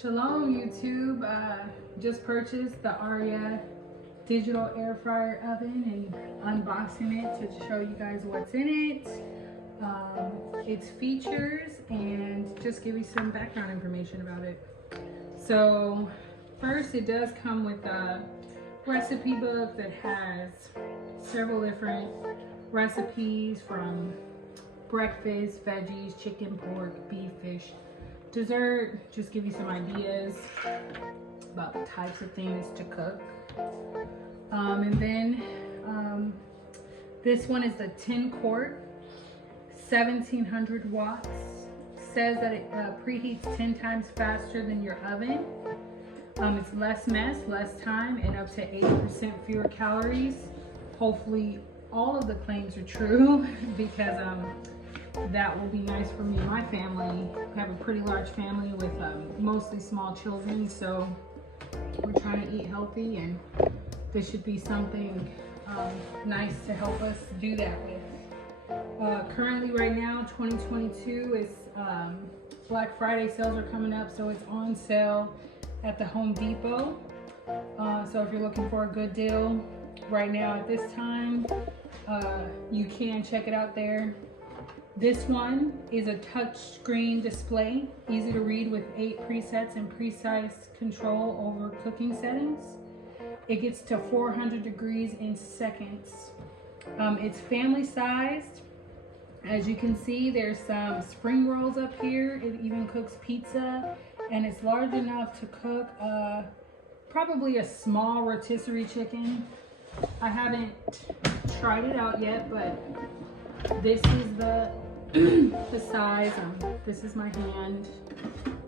Shalom YouTube, just purchased the Aria digital air fryer oven and unboxing it to show you guys what's in it, its features, and just give you some background information about it. So first, it does come with a recipe book that has several different recipes from breakfast, veggies, chicken, pork, beef, fish, dessert. Just give you some ideas about the types of things to cook. And then this one is the 10 quart, 1700 watts. Says that it preheats 10 times faster than your oven. It's less mess, less time, and up to 80% fewer calories. Hopefully all of the claims are true because that will be nice for me and my family. We have a pretty large family with mostly small children, so we're trying to eat healthy, and this should be something nice to help us do that with. Currently right now, 2022 is Black Friday sales are coming up, so it's on sale at the Home Depot. So if you're looking for a good deal right now at this time, you can check it out there. This one is a touchscreen display, easy to read with 8 presets and precise control over cooking settings. It gets to 400 degrees in seconds. It's family sized. As you can see, there's some spring rolls up here. It even cooks pizza, and it's large enough to cook probably a small rotisserie chicken. I haven't tried it out yet, but this is the size. This is my hand,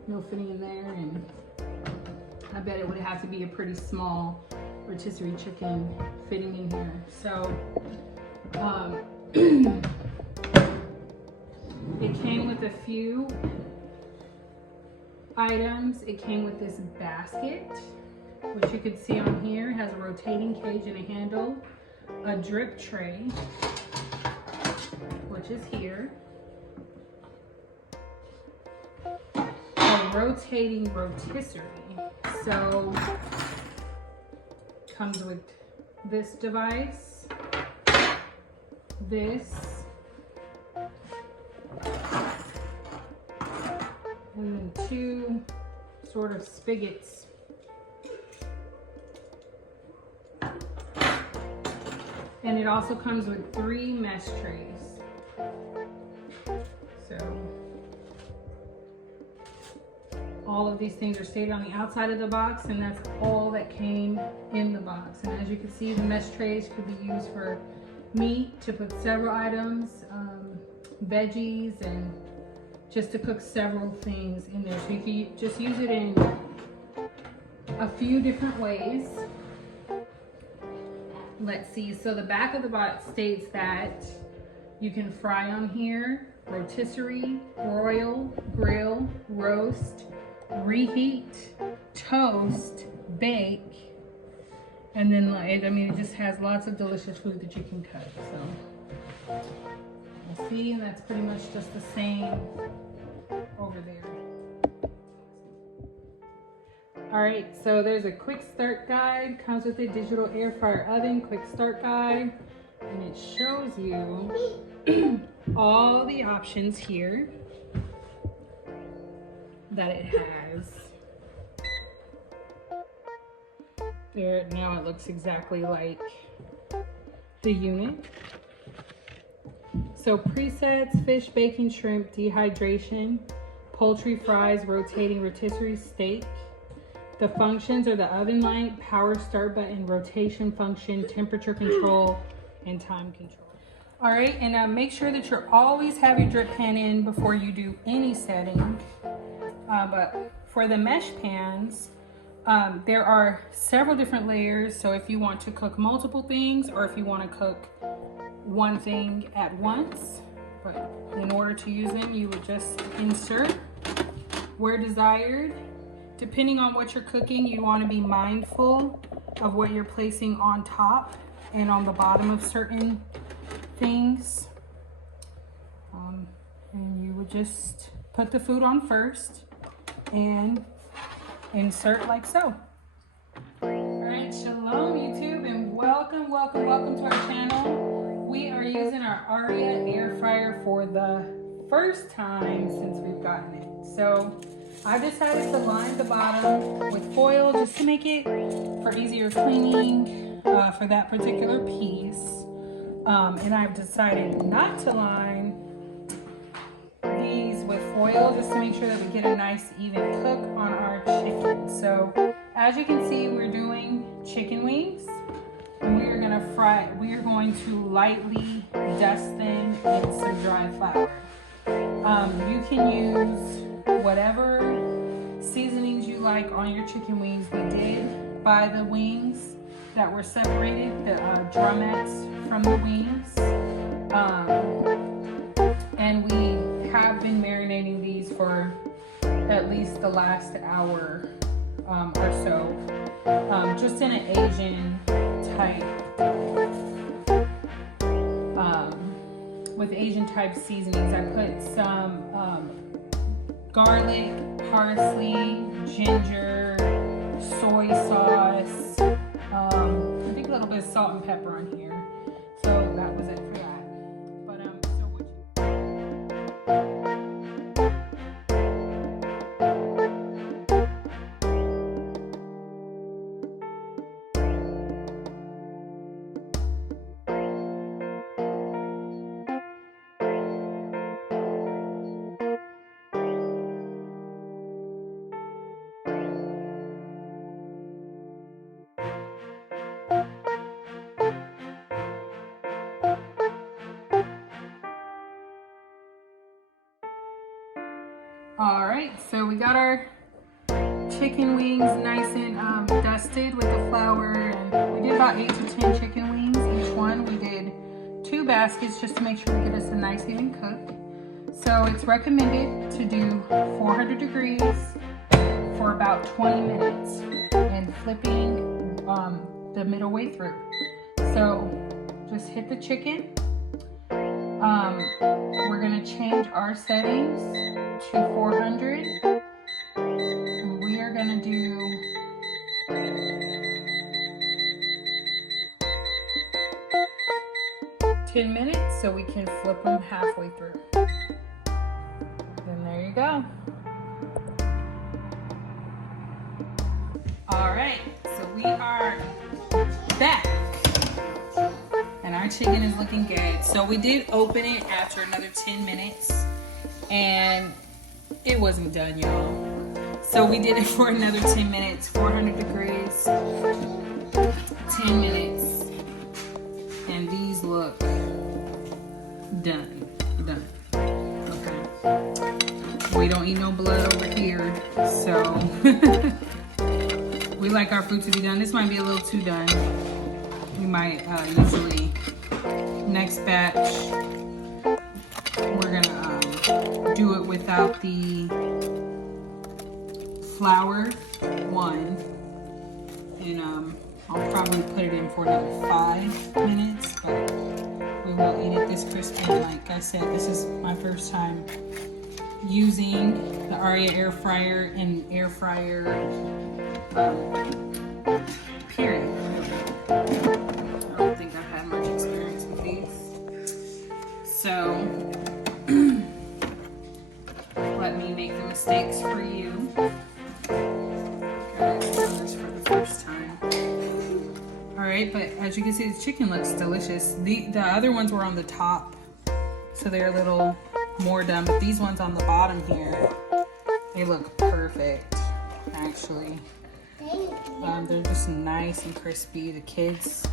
no fitting in there, and I bet it would have to be a pretty small rotisserie chicken fitting in here. So it came with a few items. It came with this basket, which you can see on here. It has a rotating cage and a handle, a drip tray, which is here, a rotating rotisserie. So comes with this device, this, and then 2 sort of spigots. And it also comes with 3 mesh trays. So all of these things are stated on the outside of the box, and that's all that came in the box. And as you can see, the mesh trays could be used for meat, to put several items, veggies, and just to cook several things in there. So you can just use it in a few different ways. Let's see, so the back of the box states that you can fry on here, rotisserie, broil, grill, roast, reheat, toast, bake, and then it just has lots of delicious food that you can cut. So we'll see, and that's pretty much just the same over there. All right, so there's a quick start guide. Comes with a digital air fryer oven, quick start guide, and it shows you all the options here that it has. There, now it looks exactly like the unit. So presets: fish, bacon, shrimp, dehydration, poultry, fries, rotating rotisserie, steak. The functions are the oven light, power start button, rotation function, temperature control, and time control. All right, and make sure that you always have your drip pan in before you do any setting. But for the mesh pans, there are several different layers. So if you want to cook multiple things, or if you want to cook one thing at once, but in order to use them, you would just insert where desired. Depending on what you're cooking, you want to be mindful of what you're placing on top and on the bottom of certain things. And you would just put the food on first, and insert like so. All right, shalom YouTube, and welcome to our channel. We are using our Aria air fryer for the first time since we've gotten it. So I decided to line the bottom with foil just to make it for easier cleaning for that particular piece. And I've decided not to line these with foil just to make sure that we get a nice even cook on our chicken. So as you can see, we're doing chicken wings, and we are going to lightly dust them in some dry flour. You can use whatever seasonings you like on your chicken wings. We did buy the wings that were separated, the drumettes from the wings, and we have been marinating these for at least the last hour or so, just in an Asian type, with Asian type seasonings. I put some garlic, parsley, ginger, soy sauce, I think a little bit of salt and pepper on here. So that was it for that. But so what All right, so we got our chicken wings nice and dusted with the flour, and we did about 8 to 10 chicken wings each one. We did 2 baskets just to make sure we get us a nice even cook. So it's recommended to do 400 degrees for about 20 minutes and flipping the middle way through. So just hit the chicken. We're gonna change our settings to 400, and we are gonna do 10 minutes so we can flip them halfway through. And there you go. All right, so we are back. And our chicken is looking good. So we did open it after another 10 minutes and it wasn't done, y'all. So we did it for another 10 minutes, 400 degrees, 10 minutes, and these look done. Okay. We don't eat no blood over here, so we like our food to be done. This might be a little too done. We might usually, next batch, we're gonna do it without the flour, one, and I'll probably put it in for another 5 minutes, but we won't eat it this crispy. Like I said, this is my first time using the Aria air fryer and air fryer, period. I don't think I've had much experience with these. So let me make the mistakes for you. Okay, I've done this for the first time. All right, but as you can see, the chicken looks delicious. The other ones were on the top, so they're a little more done, but these ones on the bottom here, they look perfect, actually. They're just nice and crispy. The kids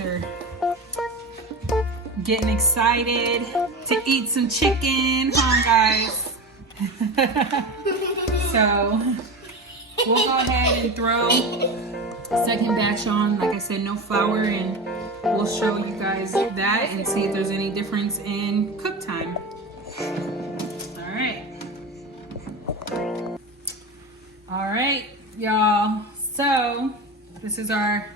are getting excited to eat some chicken, huh, guys? So we'll go ahead and throw second batch on. Like I said, no flour, and we'll show you guys that and see if there's any difference in cook time. All right, y'all. So this is our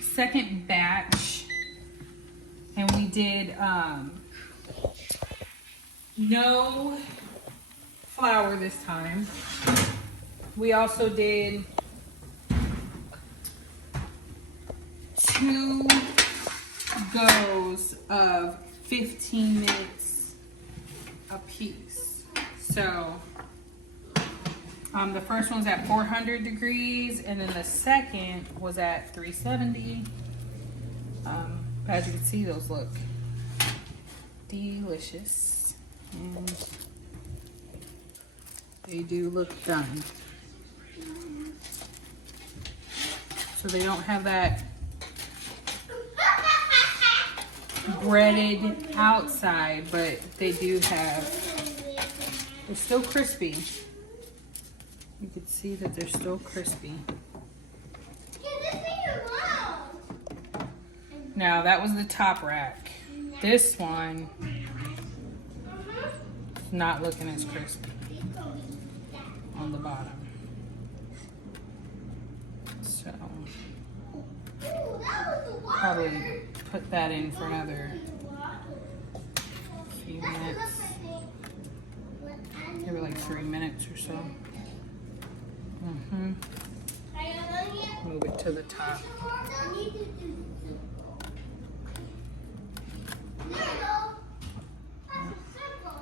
second batch, and we did no flour this time. We also did 2 goes of 15 minutes a piece. So the first one's at 400 degrees, and then the second was at 370. As you can see, those look delicious, and they do look done. So they don't have that breaded outside, but they do have, they're still crispy. You can see that they're still crispy. Now that was the top rack. This one is not looking as crispy on the bottom. So probably put that in for another few minutes. Maybe like 3 minutes or so. Move it to the top.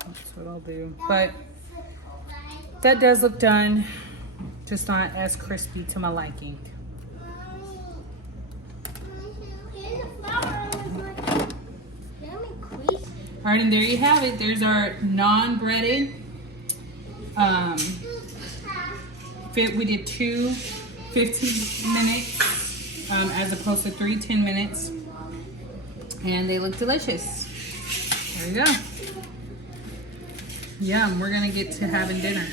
That's what I'll do. But that does look done, just not as crispy to my liking. All right, and there you have it. There's our non-breaded. We did 2 15 minutes as opposed to 3 10 minutes, and they look delicious. There you go. Yum, we're gonna get to having dinner.